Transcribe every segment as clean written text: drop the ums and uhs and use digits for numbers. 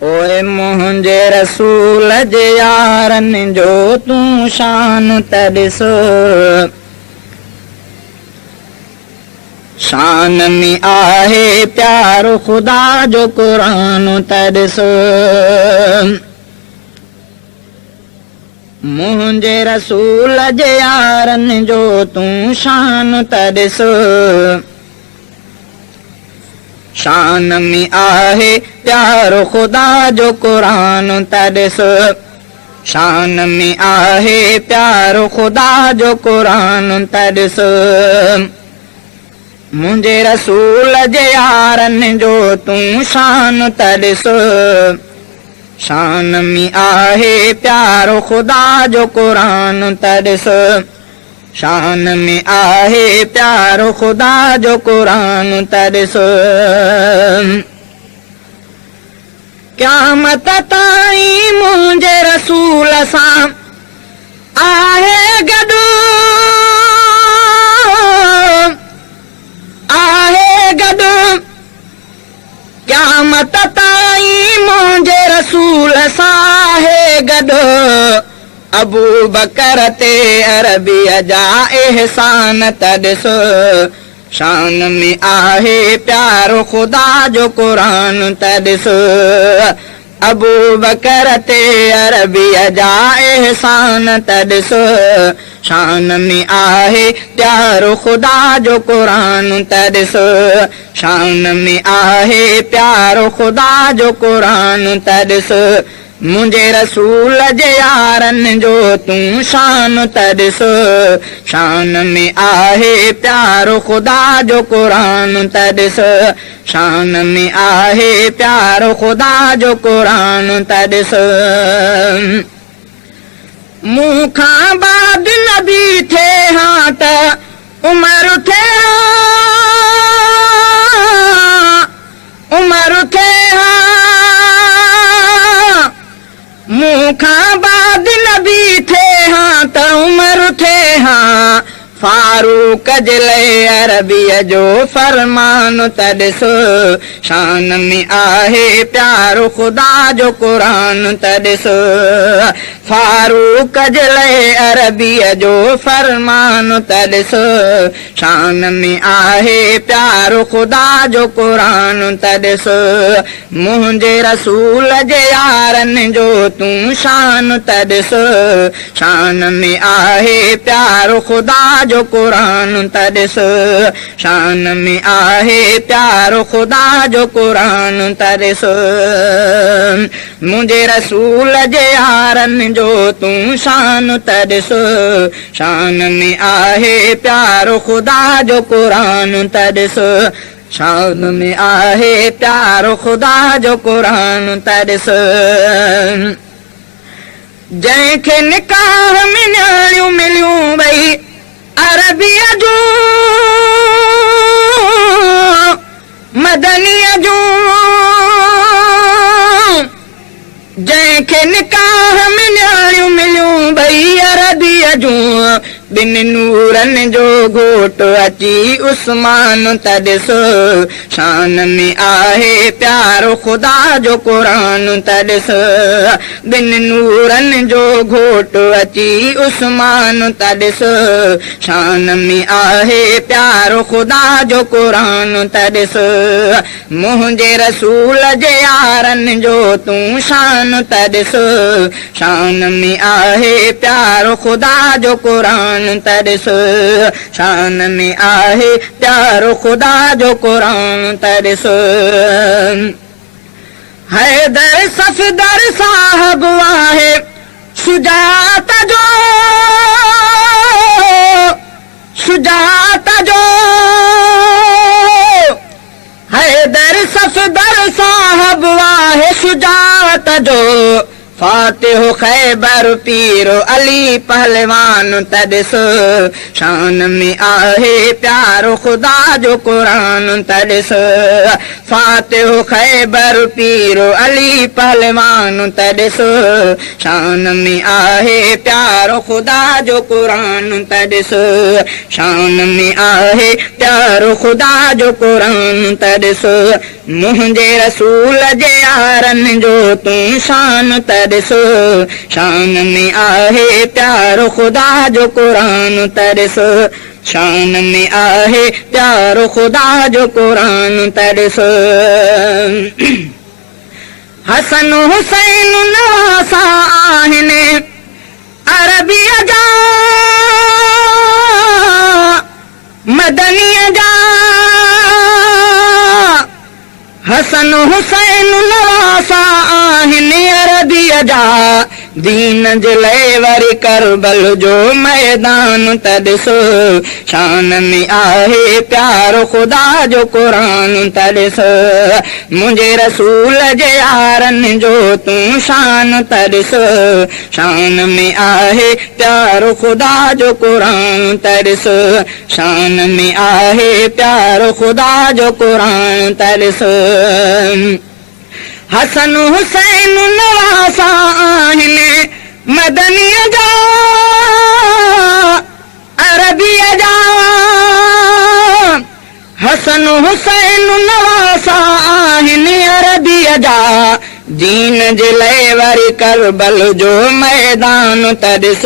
ओए मुंहिंजे रसूल जे यारनि जो तूं शान त ॾिस, शान में आहे प्यारो ख़ुदा जो क़ुरान त ॾिस। मुंहिंजे रसूल जे यारनि जो तूं शान त ॾिस, शान में आहे प्यारो ख़ुदा जो क़ुरान त ॾिस, शान में आहे प्यारो ख़ुदा जो क़ुरान त ॾिस। मुंहिंजे रसूल जे यारनि जो तूं शान त ॾिस, शान में आहे प्यारो ख़ुदा जो क़ुरान त ॾिस, शान में आहे प्यारो ख़ुदा जो क़ुरान त ॾिस। क़यामत ताईं मुंहिंजे रसूल सां आहे गॾु, आहे गॾु, क़यामत ताईं मुंहिंजे रसूल सां आहे गॾु। अबू बकर ते अरबीअ जा एहसान त ॾिस, शान में आहे प्यारो ख़ुदा जो क़ुरान त ॾिस। अबू बकर ते अरबीअ जा एहसान त ॾिस, शान में आहे प्यारो ख़ुदा जो क़ुरान त ॾिस, शान में आहे प्यारो ख़ुदा जो क़ुरान त ॾिस। मुंहिंजे रसूल जे यारनि जो तूं शान त ॾिस, शान में आहे प्यारो ख़ुदा जो क़ुरान त ॾिस, शान में आहे प्यारो ख़ुदा जो क़ुरान त ॾिस। मूं खां बाद नबी थे हां त उमर थे, उमर थे मूं खां बाद नबी थे हां त उमर थे हां। फारूक जे लाइ अरबीअ जो फरमान त ॾिस, शान में आहे प्यारो ख़ुदा जो क़ुरान त ॾिस। फारूक जे लाइ अरबीअ जो फरमान त ॾिस, शान में आहे प्यारो ख़ुदा जो क़ुरान त ॾिस। मुंहिंजे रसूल जे यारनि जो तूं शान त ॾिस, शान में आहे प्यारो ख़ुदा जो क़ुरान त ॾिस, शान में आहे प्यारो ख़ुदा जो क़ुरान त ॾिस। मुंहिंजे रसूल जे यारनि जो तूं शान त ॾिस, शान में आहे प्यारो ख़ुदा जो क़ुरान त ॾिस, शान में आहे प्यारो ख़ुदा जो क़ुरान त ॾिस। जंहिंखे निकाह में न्याणियूं मिलियूं भई अरबीअ जूं मदनीअ जूं, जंहिंखे निकाह में न्याणियूं मिलियूं भई अरबीअ जूं। ॿिनि नूरनि जो घोट अची उस्मान त ॾिस, शान में आहे प्यारो ख़ुदा जो क़ुरान त ॾिस। ॿिनि नूरनि जो घोट अची उस्मान त ॾिस, शान में आहे प्यारो ख़ुदा जो क़ुरान त ॾिस। मुंहिंजे रसूल जे यारनि जो तूं शान त ॾिस, शान में आहे प्यारो ख़ुदा जो क़ुरान त ॾिस, शान में आहे प्यारो ख़ुदा जो क़ुरान त ॾिस। हैदर सफदर साहब आहे शुजात जो, शुजात जो, हैदर सफदर साहब आहे शुजात जो। फातिह खैबर पीरो अली पहलवान तॾिस शान में आहे प्यारो ख़ुदा जो क़ुरान तॾिस फातिह खैबर पीरो अली पहलवान तॾिस शान में आहे प्यारो ख़ुदा जो क़ुरान तॾिस शान में आहे प्यारो ख़ुदा जो क़ुरान तॾिस मुंहिंजे रसूल जे यारनि जो तूं शान तॾिस शान में आहे प्यारो ख़ुदा जो क़ुरान तॾिस शान में आहे प्यारो ख़ुदा जो क़ुरान तॾिस हसन हुसैन नवासा आहिनि अरबीअ जा मदनीअ जा हसन हुसैन नवासा आहिनि अरबीअ जा दीन जे लाइ वरी करबल जो मैदान तॾिस शान में आहे प्यारो ख़ुदा जो क़ुरान तॾिस मुंहिंजे रसूल जे यारनि जो तूं शान तॾिस शान में आहे प्यारो ख़ुदा जो क़ुरान तॾिस शान में आहे प्यारो ख़ुदा जो क़ुरान तॾिस हसन हुसैन नवासा आहिनि मदनीअ जा अरबीअ जा हसन हुसैन नवासा आहिनि अरबीअ जा दीन जे लाइ वरी करबल जो मैदान तॾिस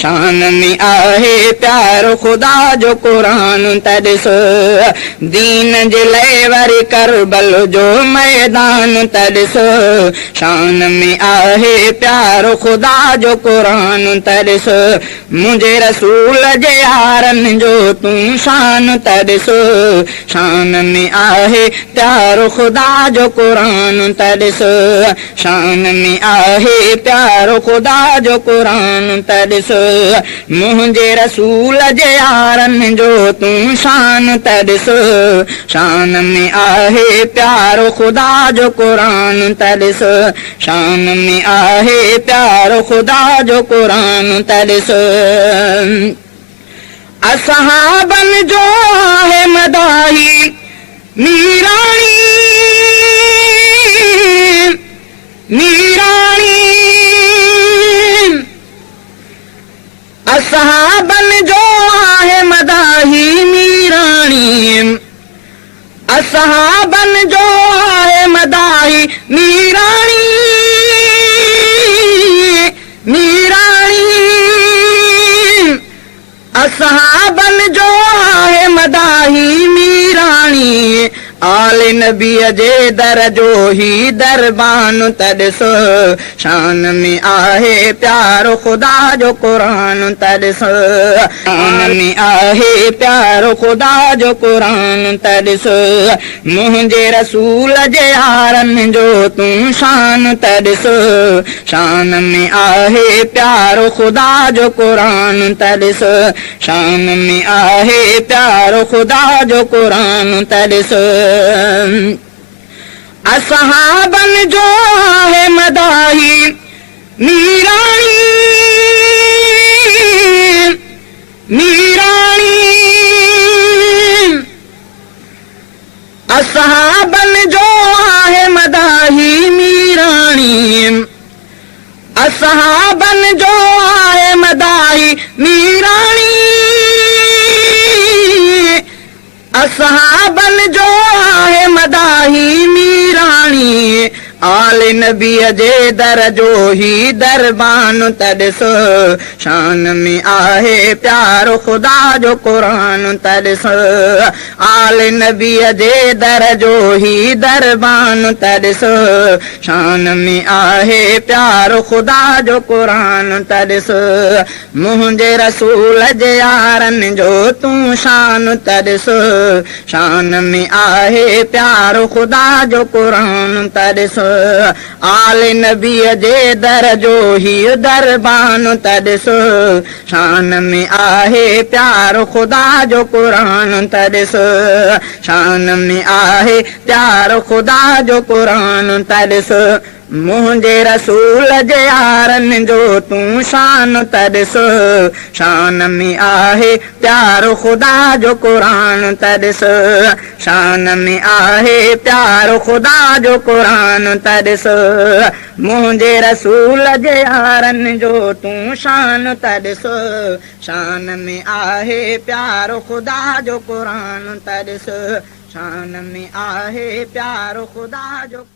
शान में आहे प्यारो ख़ुदा जो क़ुरान तॾिस दीन जे लाइ वरी करबल जो मैदान तॾिस शान में आहे प्यारो ख़ुदा जो क़ुरान तॾिस मुंहिंजे रसूल जे यारनि जो तूं शान तॾिस शान में आहे प्यारो ख़ुदा जो क़ुरान तॾिस शान में आहे प्यारो ख़ुदा जो क़ुरान तॾिस मुंहिंजे रसूल जे यारनि जो तूं शान तॾिस शान में आहे प्यारो ख़ुदा जो क़ुरान तॾिस शान में आहे प्यारो ख़ुदा जो क़ुरान तॾिस असहाबनि जो आहे मदाही मीराणी मीराणी असहाबनि जो आहे मदाही मीराणी असहाबनि जो आहे मदाही मीराणी मीराणी असहाबनि जो आहे मदाही मीराणी आले नबीअ जे दर जो ही दरबान तॾिस शान में आहे प्यारो ख़ुदा जो क़ुरान तॾिस शान में आहे प्यारो ख़ुदा जो क़ुरान तॾिस मुंहिंजे रसूल जे यारनि जो तूं शान तॾिस शान में आहे प्यारो ख़ुदा जो क़ुरान तॾिस शान में आहे प्यारो ख़ुदा जो क़ुरान तॾिस असहाबनि जो आहे मदाही मीराणी मीराणी असहाबनि जो आहे मदाही मीराणी असहाबनि जो आहे मदाही मीराणी असहाबनि जो आहे मदाही मीराणी आले नबीअ जे दर जो ही दरबान तॾिस शान में आहे प्यारो ख़ुदा जो क़ुरान तॾिस आले नबीअ जे दर जो ही दरबान तॾिस शान में आहे प्यारो ख़ुदा जो क़ुरान तॾिस मुंहिंजे रसूल जे यारनि जो तूं शान तॾिस शान में आहे प्यारो ख़ुदा जो क़ुरान तॾिस आले नबीअ जे दर जो ही दरबान तॾिस शान में आहे प्यारो ख़ुदा जो क़ुरान तॾिस शान में आहे प्यारो ख़ुदा जो क़ुरान तॾिस मुंहिंजे रसूल जे यारनि जो तूं शान त ॾिस शान में आहे प्यारो ख़ुदा जो क़ुरान त ॾिस शान में आहे प्यारो ख़ुदा जो क़ुरान त ॾिस मुंहिंजे रसूल जे यारनि जो तूं शान त ॾिस शान में आहे प्यारो ख़ुदा जो क़ुरान त ॾिस शान में आहे प्यारो ख़ुदा जो